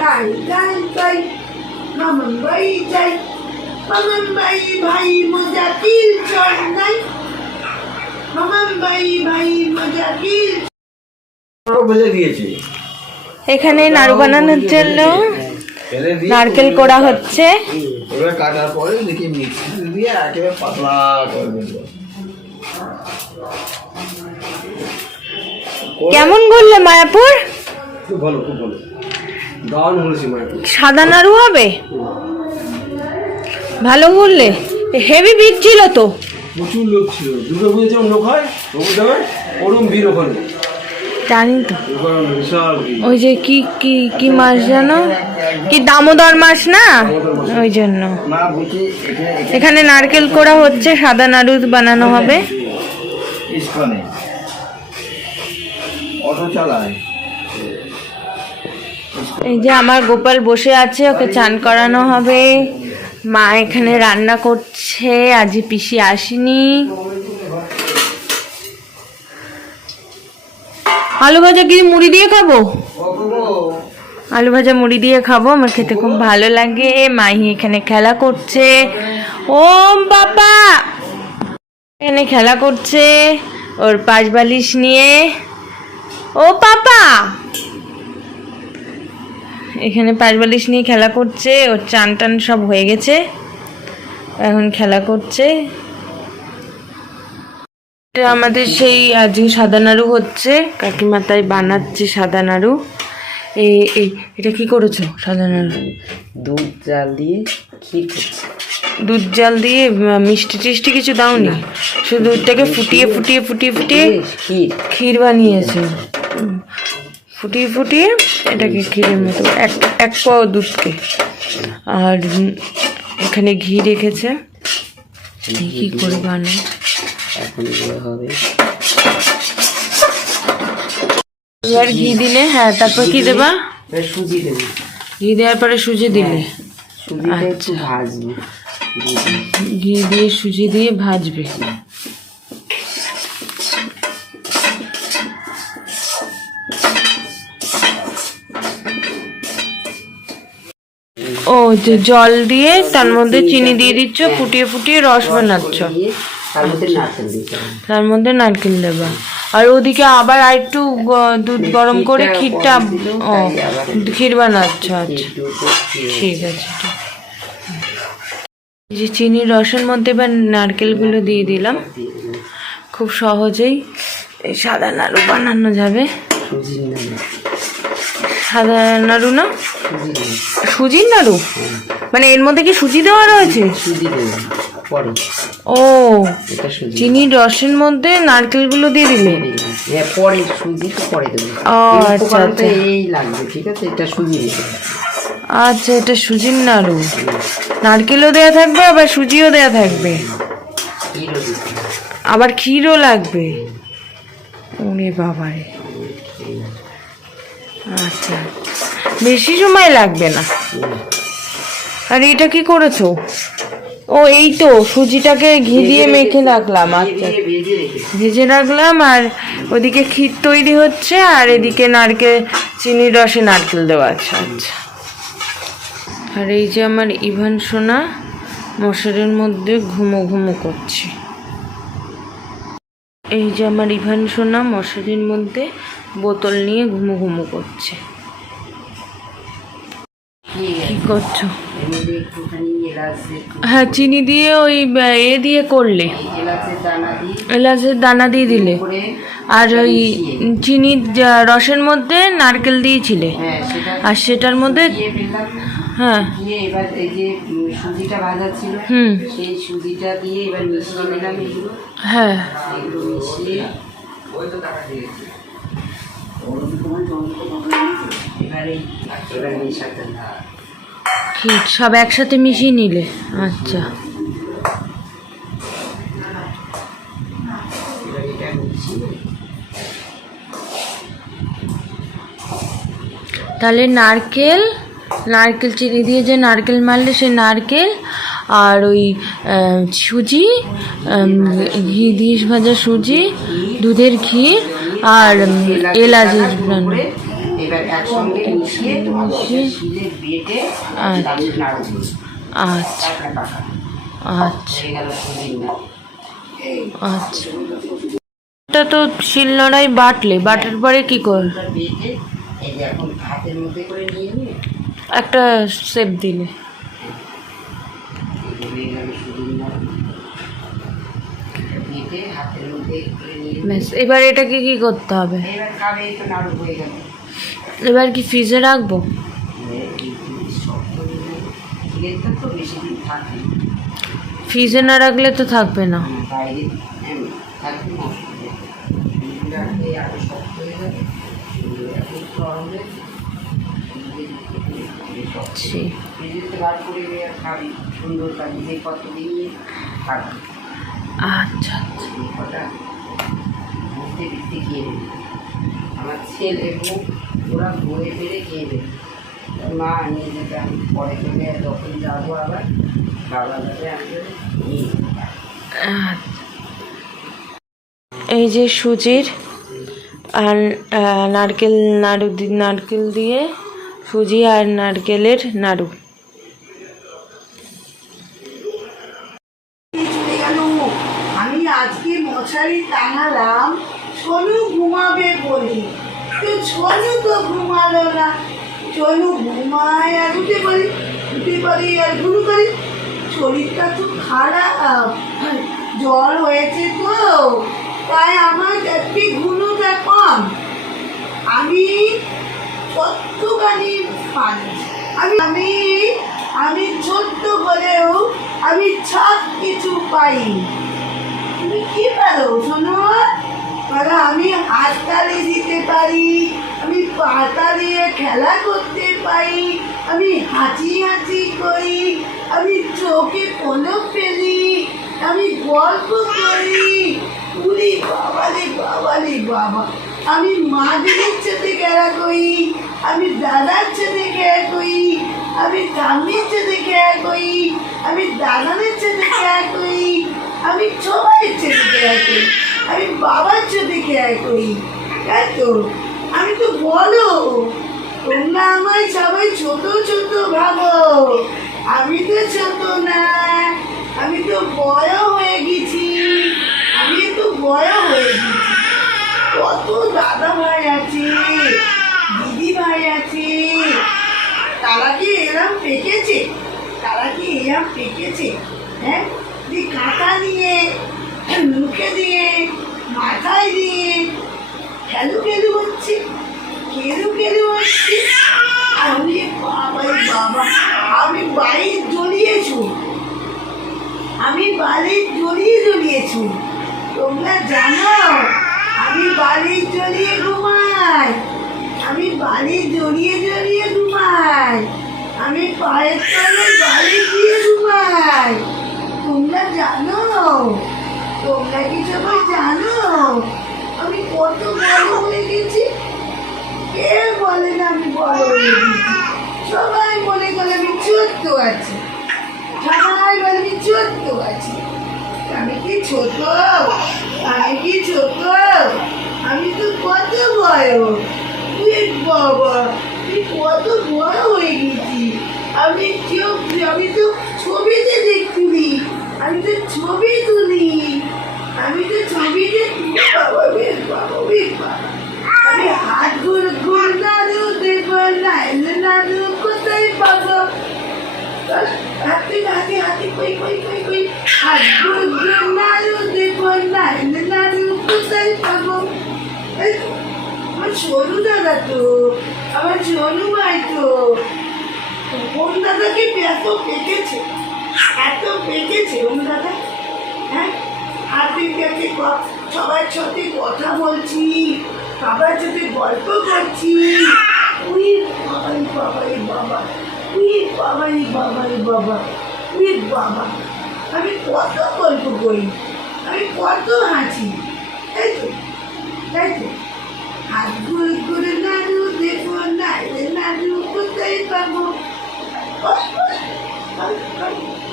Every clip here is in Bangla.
গাই গাই গাই মামন বাই যাই মামন বাই ভাই মজা কিল চড় নাই। মামন বাই ভাই মজা কিল ফেলে দিয়েছি। এখানে নাড়ু বানানোর জন্য নারকেল কোড়া হচ্ছে। এবার কাটার পরে দেখি মিক্সি দিয়ে একেবারে পাতলা করে দেবো কেমন করলে মায়াপুর? খুব ভালো খুব ভালো। সাদা নাড়ু হবে? ভালো বললে। হেভি ভিড় ছিল তো। প্রচুর লোক ছিল। দুর্গা পুজো যেমন লোক হয় ওরম ভিড় ওখানে। জানি তো। ওই যে কি কি কি মাস জানো কি দামোদর মাস না? ওই জন্য। এখানে এখানে নারকেল কোড়া হচ্ছে সাদা নাড়ু বানানো হবে। অটো চালায়। এই যে আমার গোপাল বসে আছে, ওকে চান করানো হবে। মা এখানে রান্না করছে, আজ পিসি আসেনি। আলু ভাজা কি মুড়ি দিয়ে খাব? আলু ভাজা মুড়ি দিয়ে খাব, আমার খেতে খুব ভালো লাগে। মাহি এখানে খেলা করছে। ওম বাবা! এখানে খেলা করছে, ওর পাঁচ বালিশ নিয়ে ও পাপা এখানে পাঁচ বালিশ নিয়ে খেলা করছে ওর চান টান সব হয়ে গেছে। এখন খেলা করছে। এটা আমাদের সেই আজকে সাদা নাড়ু হচ্ছে। কাকিমা তাই বানাচ্ছে সাদা নাড়ু। এই এটা কি করেছ সাদা নাড়ু? দুধ জাল দিয়ে ক্ষীর দুধ জাল দিয়ে মিষ্টি টিষ্টি কিছু দাওনি? শুধু দুধটাকে ফুটিয়ে ফুটিয়ে ফুটিয়ে ফুটিয়ে ক্ষীর। ক্ষীর বানিয়েছে। ফুটিয়ে ফুটিয়ে এটাকে ক্ষীরের মতো এক এক পাও দুধকে। আর এখানে ঘি রেখেছে। কি করে বানায়। এখন হবে। এবার ঘি দিলে হ্যাঁ তারপর কি দেবা? সুজি দেবো। ঘি দেওয়ার পরে সুজি দিলে। সুজিটা একটু আচ্ছা। ঘি দিয়ে সুজি দিয়ে ভাজবে। ও, যে জল দিয়ে তার মধ্যে চিনি দিয়ে দিচ্ছ, ফুটিয়ে ফুটিয়ে রস বানাচ্ছ। তার মধ্যে নারকেল দেবা। আর ওদিকে আবার আর একটু দুধ গরম করে ক্ষীরটা, ও, ক্ষীর বানাচ্ছ আচ্ছা। ঠিক আছে যে চিনির রসের মধ্যে এবার নারকেলগুলো দিয়ে দিলাম। খুব সহজেই সাদা নাড়ু বানানো যাবে। সাদা নাড়ু না? সুজির নাড়ু? মানে এর মধ্যে কি সুজি দেওয়া রয়েছে? সুজি ও সুজি। চিনির রসের মধ্যে নারকেলগুলো দিয়ে দিলে? পরে সুজিটা পরে দেবো। আচ্ছা আচ্ছা। এই লাগবে ঠিক আছে? এটা সুজি আচ্ছা এটা সুজির নাড়ু। নারকেলও দেয়া থাকবে আবার সুজিও দেয়া থাকবে? আবার ক্ষীরও লাগবে? ওরে বাবারে। আচ্ছা। বেশি সময় লাগবে না। আর এটা কি করেছ? ও এই তো সুজিটাকে ঘি দিয়ে মেখে রাখলাম আচ্ছা। ভেজে রাখলাম আর ওদিকে ক্ষীর তৈরি হচ্ছে আর এদিকে নারকেল চিনির রসে নারকেল দেওয়া আছে আচ্ছা। আর এই যে আমার ইভান সোনা মশারের মধ্যে ঘুমো ঘুমো করছে। এই যে আমার ইভান সোনা মশারির মধ্যে বোতল নিয়ে ঘুমু ঘুমু করছে। হ্যাঁ চিনি দিয়ে ওই এ দিয়ে করলে। এলাচের দানা দিয়ে দিলে। আর ওই চিনির যা- রসের মধ্যে নারকেল দিয়েছিলে। আর সেটার মধ্যে হ্যাঁ। হ্যাঁ। কি সব একসাথে মিশিয়ে নিলে। আচ্ছা। তাহলে নারকেল নারকেল চিনি দিয়ে যে নারকেল মারলে সে নারকেল আর ওই সুজি ঘি দিস ভাজা সুজি, দুধের ক্ষীর আর এলাচের জন্য আচ্ছা। আচ্ছা। আচ্ছা।, আচ্ছা।, আচ্ছা। এটা তো বাটলে বাটার পরে কি কর? একটা সেপ দিলে। ব্যাস এবার এটাকে কি করতে হবে? এবার কি ফ্রিজে রাখব? ফ্রিজে না রাখলে তো থাকবে না। আচ্ছা। আচ্ছা।, আচ্ছা। বুঝতে খেয়ে নেবে। আমার ছেলে বউ ওরা বয়ে ফেলে খেয়ে নেবে। মা নিয়ে যেতে আমি পরে চলে যখন যাব আবার বাবা যাবে আমি নিয়ে। এই যে সুজির আর নারকেল নাড়ু নারকেল দিয়ে সুজি আর নারকেলের নাড়ু। আমি আজকে মশারি টাঙালাম সোনু ঘুমাবে বলি। তো সোনু তো ঘুমালো না। সোনু ঘুমায় আর উঠে পারি উঠে পারি আর ঘুরু পারি শরীরটা তো খারাপ, জ্বর হয়েছে তো। তাই আমার একটি ঘুনুটা কম। আমি কতখানি পারি আমি আমি আমি ছোট্ট হলেও আমি সব কিছু পাই। তুমি কি পারো শোনো পারো আমি হাততালি দিতে পারি, আমি পাতা দিয়ে খেলা করতে পারি, আমি হাঁচি হাঁচি করি, আমি চোখে পলক ফেলি, আমি গল্প করি। উলি বাবারে বাবারে বাবা, আমি মাদের সাথে খেলা করি, আমি দাদার সাথে খেলা করি, আমি ঠাম্মির সাথে খেলা করি, আমি দাদাদের সাথে খেলা করি, আমি সবাই সাথে খেলা করি। আমি বাবার সাথে খেলা করি তাই তো আমি তো বলো, তোমরা আমায় সবাই ছোট ছোট ভাবো। আমি তো ছোট না, আমি তো বড় হয়ে গেছি, আমি তো বড় হয়ে গেছি। কত দাদা ভাই আছে, দিদি ভাই আছে, তারা কি এরম পেকেছে? তারা কি এরম পেকেছে হ্যাঁ? কাঁটা দিয়ে মুখে দিয়ে মাথায় দিয়ে খেলু খেলু হচ্ছে, খেলু খেলু হচ্ছে। আমি বাবা বাবা, আমি বাড়ি জ্বলিয়েছু আমি বাড়ি জ্বলিয়ে জ্বলিয়েছু তোমরা জানো, আমি বাড়ি জ্বলিয়ে ঘুমাই। আমি বাড়ি জড়িয়ে জড়িয়ে ঘুমাই। আমি পায়ের তলে বাড়ি দিয়ে ঘুমাই। তোমরা জানো? তোমরা কি সবাই জানো? আমি কত বড় হয়ে গেছি। কে বলে না আমি বড় হয়ে গেছি? সবাই মনে করে আমি ছোট্ট আছি। সবাই বলে আমি ছোট্ট আছি। আমি কি ছোট? আমি কি ছোট? আমি তো কত বড়? উই বাবা, তুই কত বড় হয়ে গেছি। আমি কেউ আমি তো ছবিতে দেখতুলি আমি তো ছবি তুলি। আমি তো ছবিতে তুলি বাবা বেশ আমি হাত ঘুর ঘুর নাড়ু দেখব নাইলে নাড়ু কোথায় পাবো হাতে হাতে হাতে কই কই কই কই হাত ঘুর ঘুর নাড়ু দেখব নাইলে নাড়ু কোথায় পাবো আমার সরু দাদা তো আমার সরু ভাই তো। ওম দাদাকে এত পেকেছে এত পেকেছে? ওম দাদা? হ্যাঁ? হাতের সবার সাথে কথা বলছি বাবার সাথে গল্প করছি। উই বাবাই বাবাই বাবা, উই বাবাই বাবাই বাবা, উই বাবা। আমি কত গল্প করি, আমি কত হাসি। তাই তো তাই তো। হাত ঘুরে ঘুরে নাড়ু দেখব নাড়লে নাড়ু কোথায় পাবো?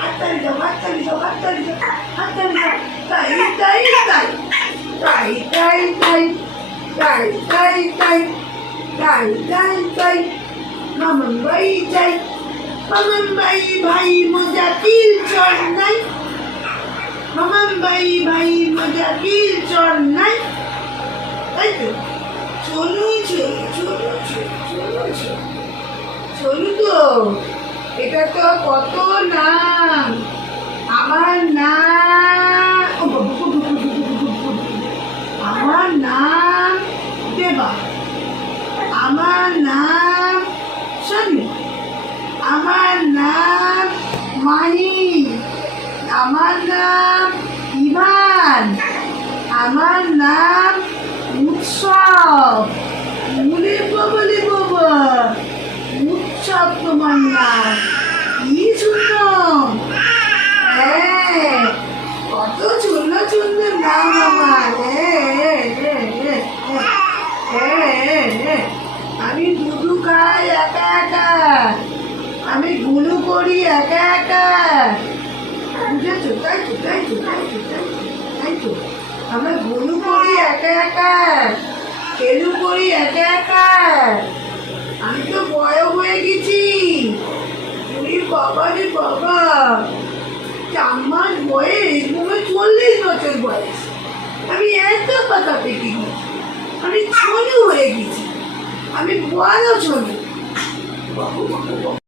হাততালি দাও হাততালি দাও হাততালি দাও হাততালি দাও। তাই তাই তাই তাই তাই তাই তাই তাই তাই তাই তাই তাই মামন ভাই যাই মামন ভাই ভাই মজা কিল চর নাই মামন ভাই ভাই মজা কিল চর নাই তাই তো চলু চলু চলু চলু চলু চলু তো, এটা তো কত নাম? আমার নাম আমার নাম দেবা। আমার নাম শনি আমার নাম মাহি। আমার নাম ইমান আমার নাম উৎসব। উলে বাবলে বাবা উৎসব তোমার নাম। কি শুনলাম করি একা একা। আমি তো বয় হয়ে গেছি। উনি বাবা রে বাবা। মাস বয়স, মনে চল্লিশ বছর বয়স। আমি এত পাতা পেকে গেছি। আমি ছোট হয়ে গেছি। আমি বড় বাবু।